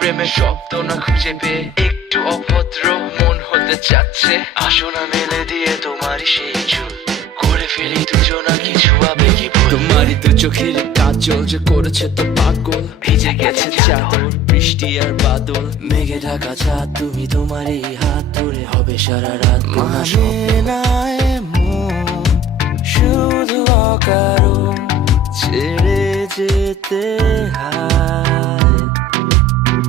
প্রেমের শব্দ না খুঁজে পেয়ে একটু অভদ্র মন হতে চাচ্ছে। আসো না মেলে দিয়ে তোমারই সেই চুল, করে ফেলি দুজনা কিছু আবেগী ভুল। তোমারই দু চোখের কাজল যে করেছে তো পাগল, ভিজে গেছে চাদর বৃষ্টি আর বাদল। মেঘে ঢাকা চাঁদ তুমি তোমারই হাত ধরে হবে সারা রাত। মানে না এমন শুধু অকারণ ছেড়ে যেতে হয়।